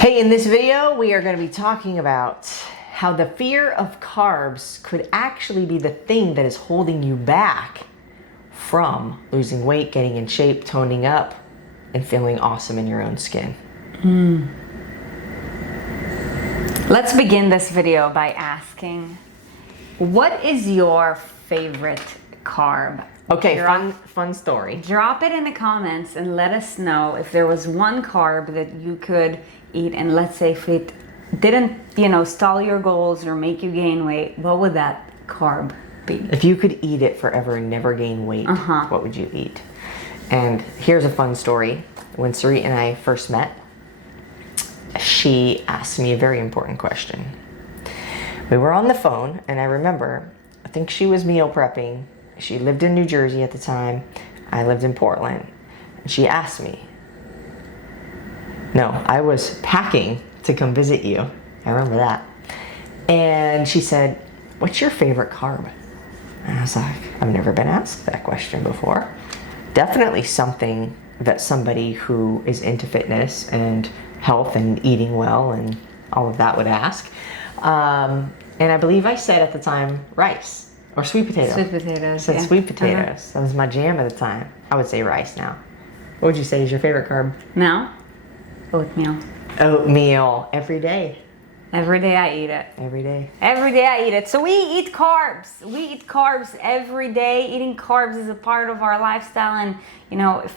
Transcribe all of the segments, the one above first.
Hey, in this video, we are going to be talking about how the fear of carbs could actually be the thing that is holding you back from losing weight, getting in shape, toning up, and feeling awesome in your own skin. Let's begin this video by asking, what is your favorite carb? Okay, fun story. Drop it in the comments and let us know if there was one carb that you could eat, and let's say if it didn't, stall your goals or make you gain weight, what would that carb be? If you could eat it forever and never gain weight, what would you eat? And here's a fun story. When Sarit and I first met, she asked me a very important question. We were on the phone, and I remember, I think she was meal prepping. She lived in New Jersey at the time. I lived in Portland. And she asked me, no, I was packing to come visit you. I remember that. And she said, what's your favorite carb? And I was like, I've never been asked that question before. Definitely something that somebody who is into fitness and health and eating well and all of that would ask. And I believe I said at the time, rice or sweet potato. Sweet potatoes. I said sweet potatoes. That was my jam at the time. I would say rice now. What would you say is your favorite carb? Now? Oatmeal. Oatmeal. Every day. Every day I eat it. Every day. Every day I eat it. So we eat carbs. We eat carbs every day. Eating carbs is a part of our lifestyle. And, if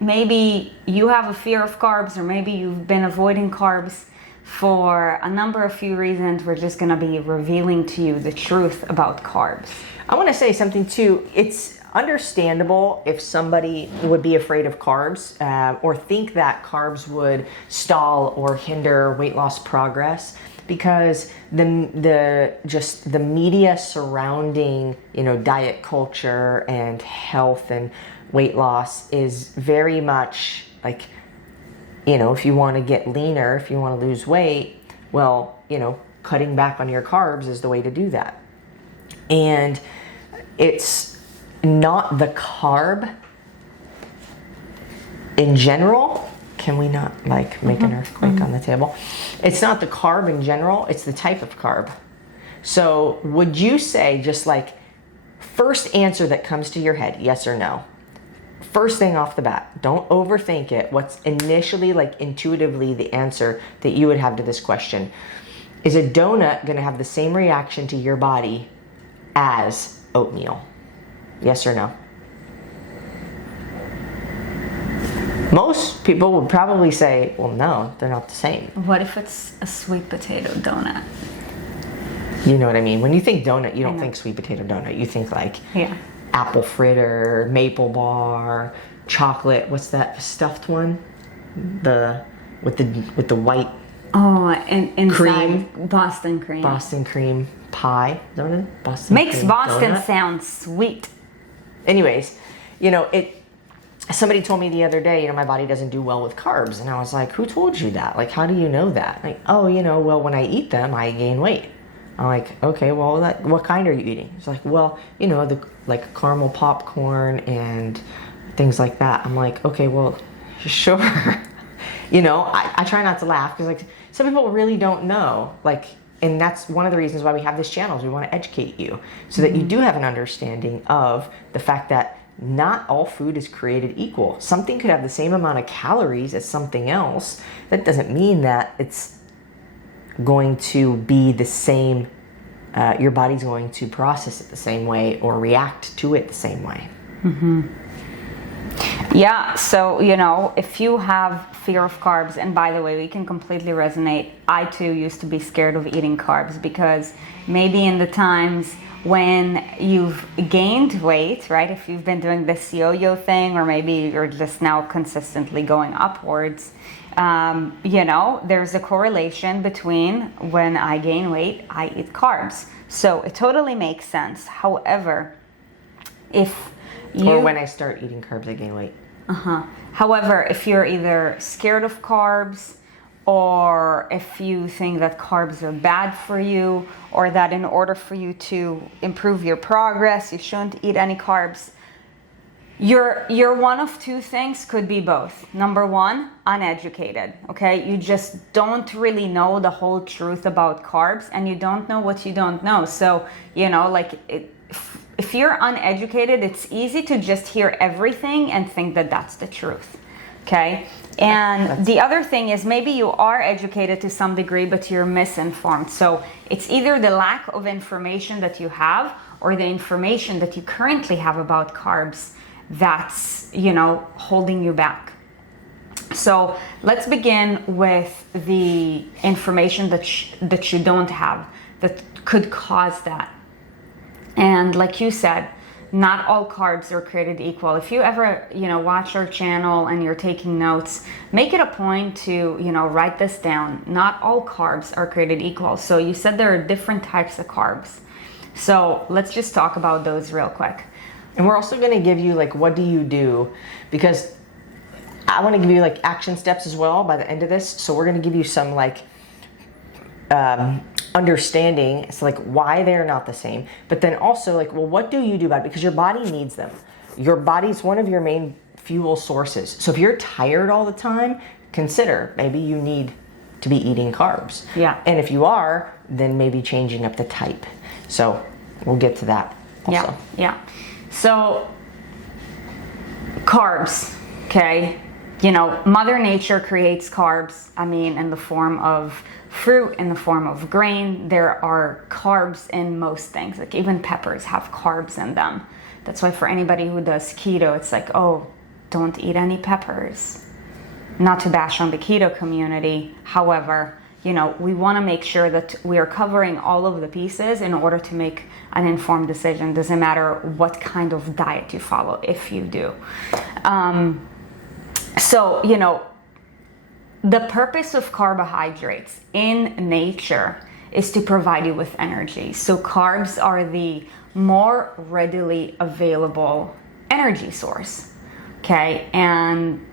maybe you have a fear of carbs, or maybe you've been avoiding carbs for a few reasons, we're just going to be revealing to you the truth about carbs. I want to say something too. It's understandable if somebody would be afraid of carbs or think that carbs would stall or hinder weight loss progress, because the media surrounding diet culture and health and weight loss is very much like, if you want to get leaner, if you want to lose weight, well, cutting back on your carbs is the way to do that. And it's not the carb in general. Can we not make an earthquake on the table? It's not the carb in general, it's the type of carb. So would you say, just like first answer that comes to your head, yes or no? First thing off the bat, don't overthink it. What's initially, intuitively the answer that you would have to this question? Is a donut going to have the same reaction to your body as oatmeal? Yes or no? Most people would probably say, well, no, they're not the same. What if it's a sweet potato donut? You know what I mean? When you think donut, you don't think sweet potato donut. You think apple fritter, maple bar, chocolate. What's that stuffed one? With the white. Oh, and inside cream. Boston cream. Boston cream pie. Is that what it is? Boston Makes cream Boston donut? sound sweet. Anyways, somebody told me the other day, my body doesn't do well with carbs. And I was like, who told you that? How do you know that? Well, when I eat them, I gain weight. I'm like, okay, well, what kind are you eating? It's like, well, the caramel popcorn and things like that. I'm like, okay, well, sure. I try not to laugh because some people really don't know. And that's one of the reasons why we have this channel, is we want to educate you so that you do have an understanding of the fact that not all food is created equal. Something could have the same amount of calories as something else. That doesn't mean that it's going to be the same, your body's going to process it the same way or react to it the same way. Yeah, so, if you have fear of carbs, and by the way, we can completely resonate. I too used to be scared of eating carbs, because maybe in the times when you've gained weight, right? If you've been doing this yo-yo thing, or maybe you're just now consistently going upwards, there's a correlation between when I gain weight, I eat carbs. So it totally makes sense. However, or when I start eating carbs, I gain weight. However, if you're either scared of carbs, or if you think that carbs are bad for you, or that in order for you to improve your progress, you shouldn't eat any carbs, You're one of two things, could be both. Number one, uneducated, okay? You just don't really know the whole truth about carbs, and you don't know what you don't know. So, if you're uneducated, it's easy to just hear everything and think that that's the truth, okay? And the other thing is, maybe you are educated to some degree, but you're misinformed. So it's either the lack of information that you have or the information that you currently have about carbs that's, holding you back. So let's begin with the information that you don't have that could cause that. And like you said, not all carbs are created equal. If you ever, watch our channel and you're taking notes, make it a point to, write this down. Not all carbs are created equal. So you said there are different types of carbs. So let's just talk about those real quick. And we're also going to give you what do you do, because I want to give you action steps as well by the end of this. So we're going to give you some understanding, so why they're not the same, but then also what do you do about it, because your body needs them. Your body's one of your main fuel sources. So if you're tired all the time, consider maybe you need to be eating carbs. Yeah. And if you are, then maybe changing up the type. So we'll get to that also. Yeah. So carbs, okay? Mother Nature creates carbs, in the form of fruit, in the form of grain. There are carbs in most things, even peppers have carbs in them. That's why for anybody who does keto, it's oh, don't eat any peppers. Not to bash on the keto community. However, we want to make sure that we are covering all of the pieces in order to make an informed decision. Doesn't matter what kind of diet you follow, if you do. The purpose of carbohydrates in nature is to provide you with energy. So carbs are the more readily available energy source, okay? And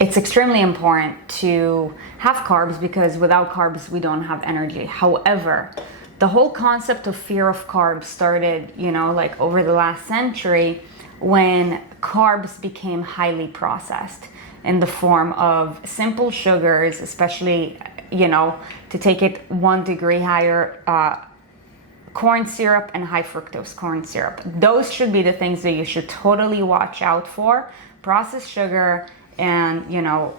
it's extremely important to have carbs, because without carbs, we don't have energy. However, the whole concept of fear of carbs started, over the last century, when carbs became highly processed in the form of simple sugars, especially, to take it 1 degree higher, corn syrup and high fructose corn syrup. Those should be the things that you should totally watch out for. Processed sugar and,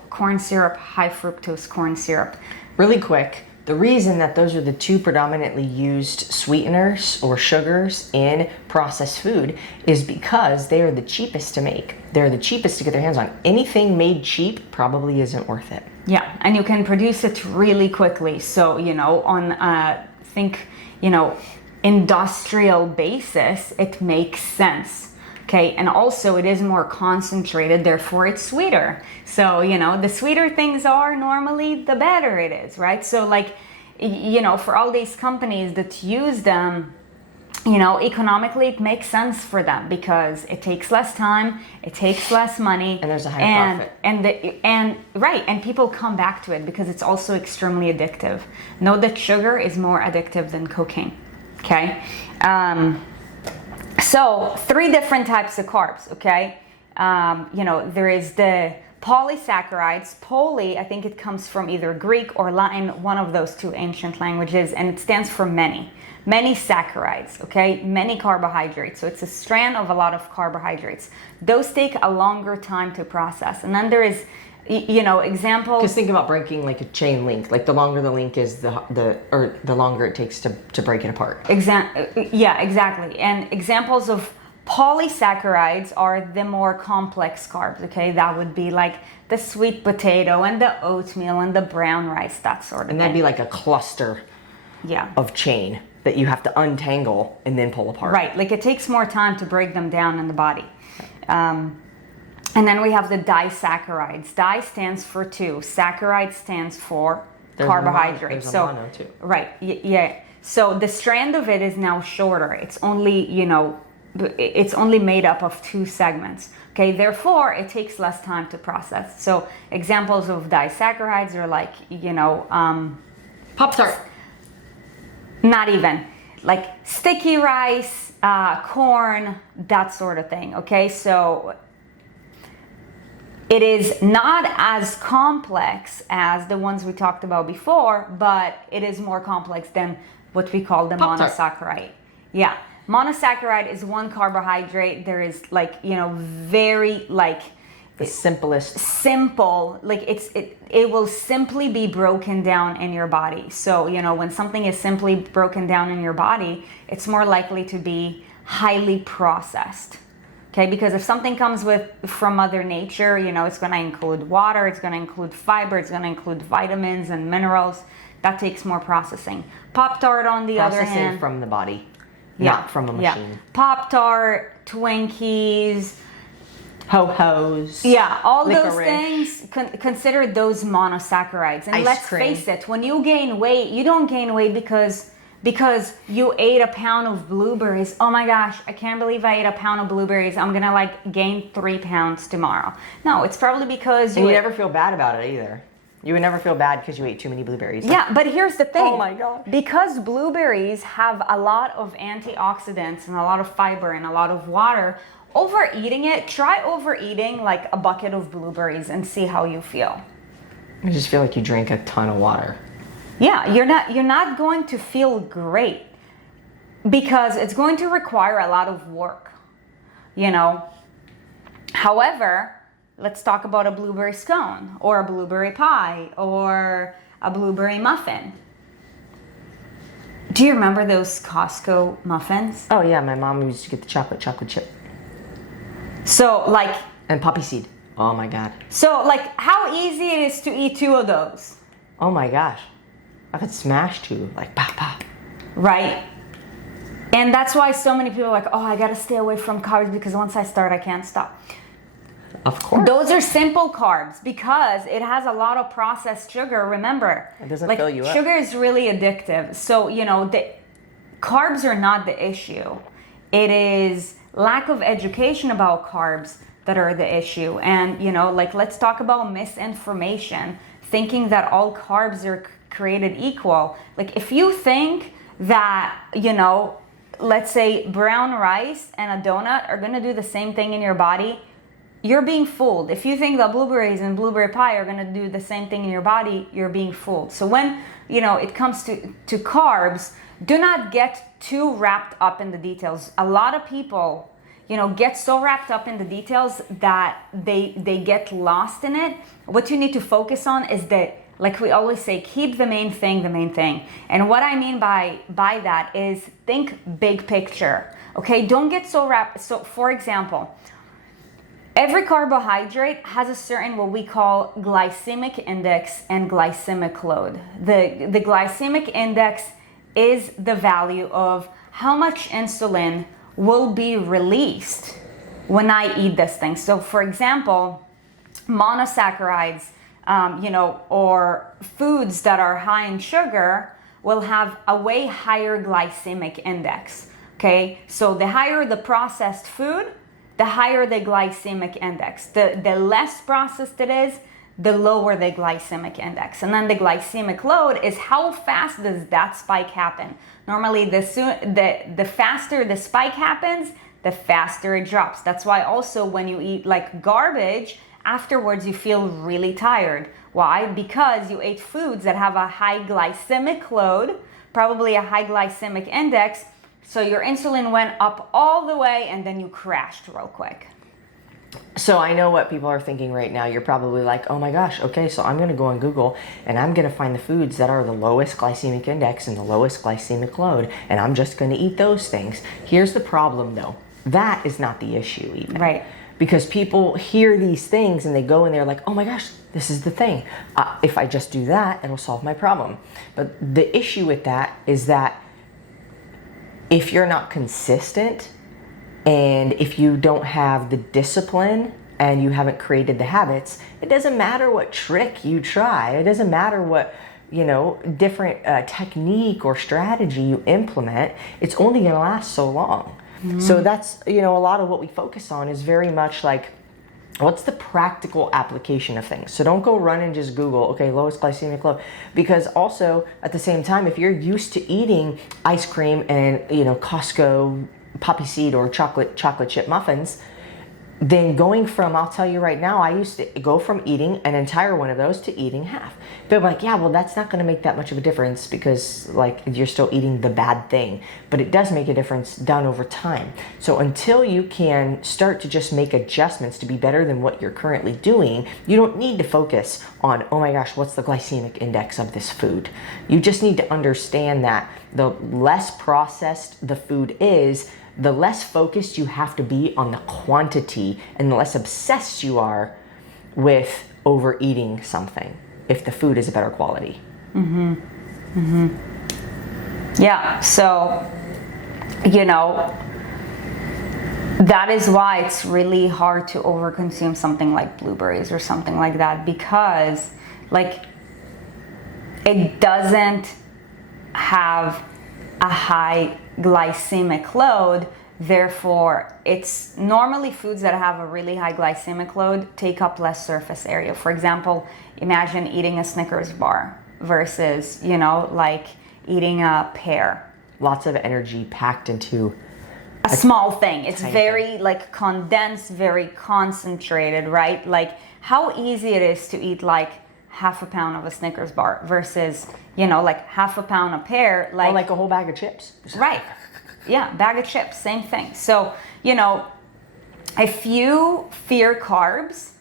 corn syrup, high fructose corn syrup. Really quick, the reason that those are the two predominantly used sweeteners or sugars in processed food is because they are the cheapest to make. They're the cheapest to get their hands on. Anything made cheap probably isn't worth it. Yeah, and you can produce it really quickly. So, on, industrial basis, it makes sense. Okay, and also it is more concentrated, therefore it's sweeter. So, the sweeter things are, normally the better it is, right? So for all these companies that use them, economically it makes sense for them because it takes less time, it takes less money. And there's a high profit. And people come back to it because it's also extremely addictive. Know that sugar is more addictive than cocaine, okay? So 3 different types of carbs, okay? There is the polysaccharides. Poly, I think it comes from either Greek or Latin, one of those 2 ancient languages, and it stands for many saccharides, okay? Many carbohydrates. So it's a strand of a lot of carbohydrates. Those take a longer time to process. And then there is, examples. Because think about breaking a chain link. The longer the link is, the longer it takes to break it apart. Yeah, exactly. And examples of polysaccharides are the more complex carbs, okay? That would be the sweet potato and the oatmeal and the brown rice, that sort of thing. And that'd be a cluster of chain that you have to untangle and then pull apart. Right, it takes more time to break them down in the body. And then we have the disaccharides. Di stands for 2. Saccharide stands for carbohydrate. There's a mono too. Right, yeah. So the strand of it is now shorter. It's only, it's only made up of 2 segments. Okay, therefore it takes less time to process. So examples of disaccharides are Pop-Tart. Not even. like sticky rice, corn, that sort of thing. Okay, so it is not as complex as the ones we talked about before, but it is more complex than what we call the monosaccharide. Yeah, monosaccharide is one carbohydrate. There is like, very like the simplest. Simple, like it will simply be broken down in your body. So, when something is simply broken down in your body, it's more likely to be highly processed. Okay, because if something comes from Mother Nature, it's going to include water, it's going to include fiber, it's going to include vitamins and minerals. That takes more processing. Pop-Tart, on the other hand, processing from the body, not from a machine. Yeah. Pop-Tart, Twinkies, Ho-Hos. Yeah, all licorice. Those things, consider those monosaccharides. And let's face it, when you gain weight, you don't gain weight because you ate a pound of blueberries. Oh my gosh, I can't believe I ate a pound of blueberries. I'm gonna like gain 3 pounds tomorrow. No, it's probably because you never feel bad about it either. You would never feel bad because you ate too many blueberries. Yeah, but here's the thing. Oh my God. Because blueberries have a lot of antioxidants and a lot of fiber and a lot of water, try overeating like a bucket of blueberries and see how you feel. I just feel like you drink a ton of water. Yeah, you're not going to feel great because it's going to require a lot of work, However, let's talk about a blueberry scone or a blueberry pie or a blueberry muffin. Do you remember those Costco muffins? Oh yeah, my mom used to get the chocolate chip. So like... And poppy seed. Oh my God. So like how easy it is to eat 2 of those. Oh my gosh. I could smash 2, like pop, pop. Right. And that's why so many people are like, oh, I gotta stay away from carbs because once I start, I can't stop. Of course. Those are simple carbs because it has a lot of processed sugar. Remember, it doesn't fill you up. Sugar is really addictive. So, the carbs are not the issue. It is lack of education about carbs that are the issue. And, let's talk about misinformation, thinking that all carbs are created equal. Like if you think that, let's say brown rice and a donut are going to do the same thing in your body, you're being fooled. If you think that blueberries and blueberry pie are going to do the same thing in your body, you're being fooled. So when, it comes to carbs, do not get too wrapped up in the details. A lot of people, get so wrapped up in the details that they get lost in it. What you need to focus on is that, like we always say, keep the main thing the main thing. And what I mean by that is think big picture. Okay, don't get so wrapped. So for example, every carbohydrate has a certain what we call glycemic index and glycemic load. The glycemic index is the value of how much insulin will be released when I eat this thing. So for example, monosaccharides, or foods that are high in sugar will have a way higher glycemic index. Okay, so the higher the processed food, the higher the glycemic index. The less processed it is, the lower the glycemic index. And then the glycemic load is how fast does that spike happen. Normally, the faster the spike happens, the faster it drops. That's why also when you eat like garbage, afterwards you feel really tired. Why? Because you ate foods that have a high glycemic load, probably a high glycemic index, so your insulin went up all the way and then you crashed real quick. So I know what people are thinking right now. You're probably like, oh my gosh, okay, so I'm going to go on Google and I'm going to find the foods that are the lowest glycemic index and the lowest glycemic load, and I'm just going to eat those things. Here's the problem though. That is not the issue even. Right. Because people hear these things and they go and they're like, oh my gosh, this is the thing. If I just do that, it'll solve my problem. But the issue with that is that if you're not consistent and if you don't have the discipline and you haven't created the habits, it doesn't matter what trick you try. It doesn't matter what, different technique or strategy you implement. It's only going to last so long. So that's, a lot of what we focus on is very much like What's the practical application of things? So don't go run and just Google, okay, lowest glycemic load. Because also at the same time, if you're used to eating ice cream and, Costco poppy seed or chocolate chip muffins, then going from, I'll tell you right now, I used to go from eating an entire one of those to eating half. But I'm like, yeah, well, that's not going to make that much of a difference because like you're still eating the bad thing. But it does make a difference down over time. So until you can start to just make adjustments to be better than what you're currently doing, you don't need to focus on, oh my gosh, what's the glycemic index of this food? You just need to understand that the less processed the food is, the less focused you have to be on the quantity and the less obsessed you are with overeating something if the food is a better quality. Yeah, so, that is why it's really hard to overconsume something like blueberries or something like that, because it doesn't have a high glycemic load. Therefore, it's normally foods that have a really high glycemic load take up less surface area. For example, imagine eating a Snickers bar versus, eating a pear. Lots of energy packed into a small thing. It's very thing. Condensed, very concentrated, right? How easy it is to eat half a pound of a Snickers bar versus, half a pound of pear. Or like a whole bag of chips. Right. Yeah, bag of chips, same thing. So, if you fear carbs,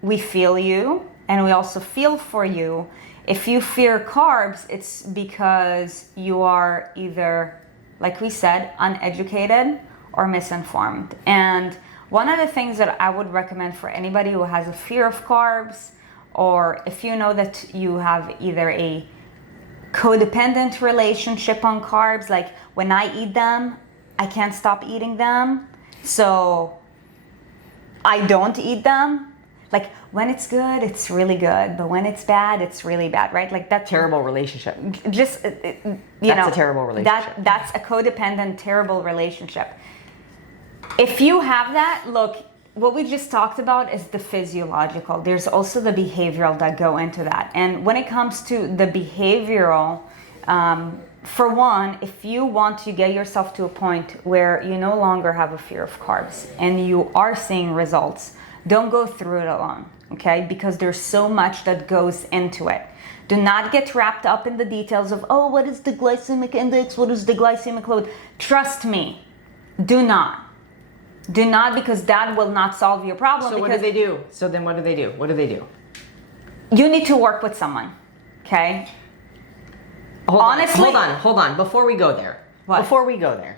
we feel you, and we also feel for you. If you fear carbs, it's because you are either, like we said, uneducated or misinformed. And one of the things that I would recommend for anybody who has a fear of carbs, or if you know that you have either a codependent relationship on carbs, like when I eat them, I can't stop eating them, so I don't eat them. When it's good, it's really good, but when it's bad, it's really bad, right? That terrible relationship. Just that's a terrible relationship. That's a codependent, terrible relationship. If you have that, look, what we just talked about is the physiological. There's also the behavioral that go into that. And when it comes to the behavioral, for one, if you want to get yourself to a point where you no longer have a fear of carbs and you are seeing results, don't go through it alone, okay? Because there's so much that goes into it. Do not get wrapped up in the details of, oh, what is the glycemic index? What is the glycemic load? Trust me, do not. Do not, because that will not solve your problem. So what do they do? So then what do they do? What do they do? You need to work with someone, okay? Hold on. Before we go there. What? Before we go there.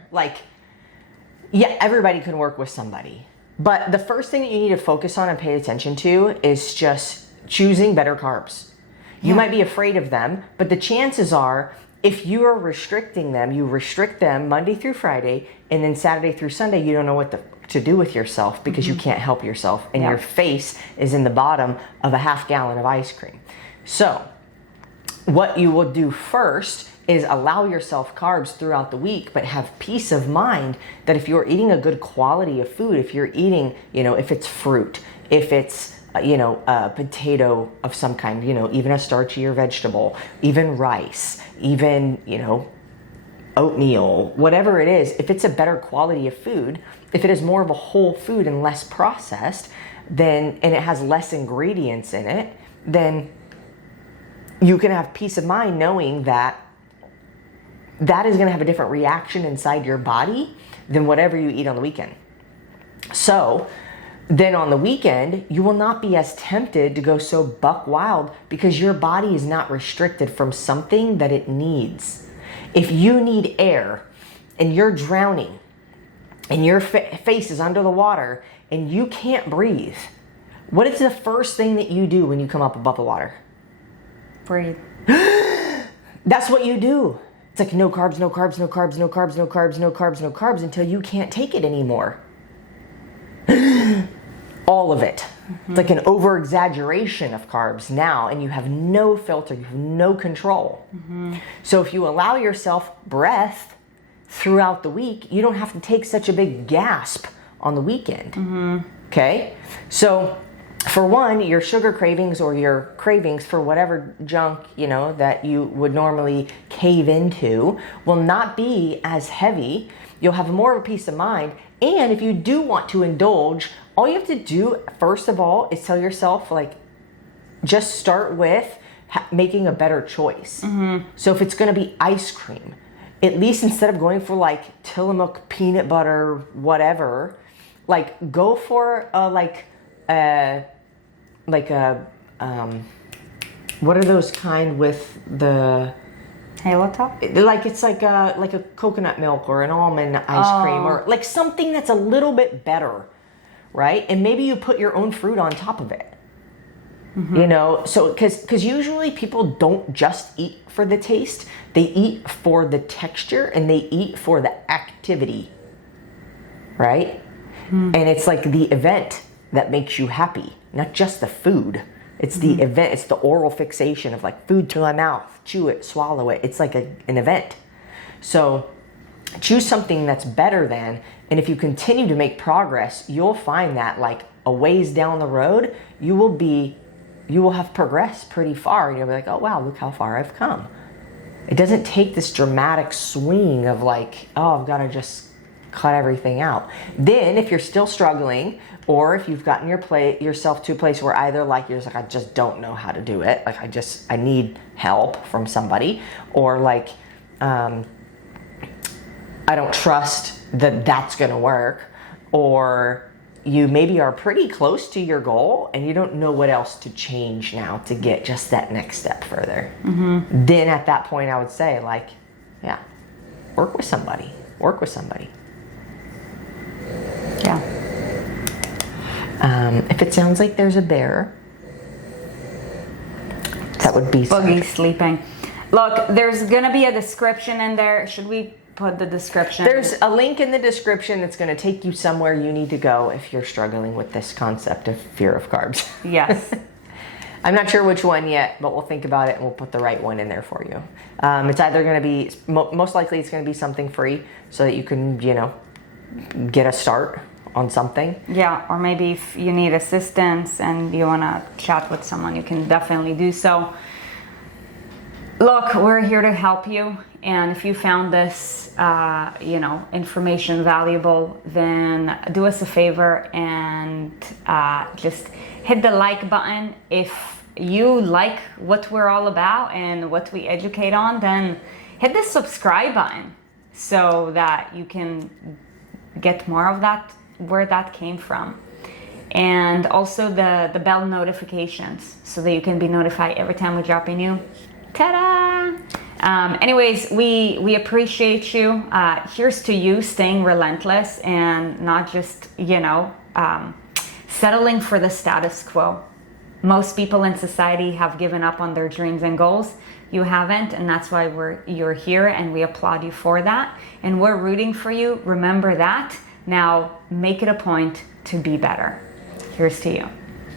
Yeah, everybody can work with somebody. But the first thing that you need to focus on and pay attention to is just choosing better carbs. You might be afraid of them, but the chances are, if you are restricting them, you restrict them Monday through Friday, and then Saturday through Sunday, you don't know what to do with yourself because you can't help yourself, and your face is in the bottom of a half gallon of ice cream. So what you will do first is allow yourself carbs throughout the week, but have peace of mind that if you're eating a good quality of food, if you're eating, if it's fruit, if it's a potato of some kind, even a starchier vegetable, even rice, even, oatmeal, whatever it is, if it's a better quality of food, if it is more of a whole food and less processed, and it has less ingredients in it, then you can have peace of mind knowing that that is going to have a different reaction inside your body than whatever you eat on the weekend. So then on the weekend, you will not be as tempted to go so buck wild because your body is not restricted from something that it needs. If you need air and you're drowning and your face is under the water and you can't breathe, what is the first thing that you do when you come up above the water? Breathe. That's what you do. It's like no carbs, no carbs, no carbs, no carbs, no carbs, no carbs, no carbs until you can't take it anymore. All of it. It's like an over-exaggeration of carbs now, and you have no filter, you have no control. So if you allow yourself breath throughout the week, you don't have to take such a big gasp on the weekend. Okay? So for one, your sugar cravings or your cravings for whatever junk, that you would normally cave into will not be as heavy. You'll have more of a peace of mind. And if you do want to indulge, all you have to do, first of all, is tell yourself, like, just start with making a better choice. So if it's going to be ice cream, at least instead of going for like Tillamook peanut butter, whatever, like go for what are those kind with the Halo Top? like it's like a coconut milk or an almond ice cream, or like something that's a little bit better, right? And maybe you put your own fruit on top of it. So because usually people don't just eat for the taste, they eat for the texture and they eat for the activity, right? And it's like the event that makes you happy, not just the food. It's the event, it's the oral fixation of like food to my mouth, chew it, swallow it. It's like an event. So choose something that's better than, and if you continue to make progress, you'll find that like a ways down the road, you will have progressed pretty far. And you'll be like, oh wow, look how far I've come. It doesn't take this dramatic swing of like, oh, I've got to just cut everything out. Then if you're still struggling, or if you've gotten yourself to a place where either like you're just like, I just don't know how to do it, like I need help from somebody, or like I don't trust that that's gonna work, or you maybe are pretty close to your goal and you don't know what else to change now to get just that next step further. Then at that point I would say like, yeah, work with somebody. Yeah. If it sounds like there's a bear, that would be Boogie sleeping. Look, there's gonna be a description in there. Should we put the description? There's a link in the description that's going to take you somewhere you need to go if you're struggling with this concept of fear of carbs. Yes. I'm not sure which one yet, but we'll think about it and we'll put the right one in there for you. It's either going to be, most likely it's going to be something free so that you can, get a start on something. Yeah, or maybe if you need assistance and you want to chat with someone, you can definitely do so. Look, we're here to help you. And if you found this, information valuable, then do us a favor and just hit the like button. If you like what we're all about and what we educate on, then hit the subscribe button so that you can get more of that, where that came from. And also the bell notifications so that you can be notified every time we drop a new. Ta-da! Anyways, we appreciate you. Here's to you staying relentless and not just, settling for the status quo. Most people in society have given up on their dreams and goals. You haven't, and that's why you're here, and we applaud you for that. And we're rooting for you. Remember that. Now, make it a point to be better. Here's to you.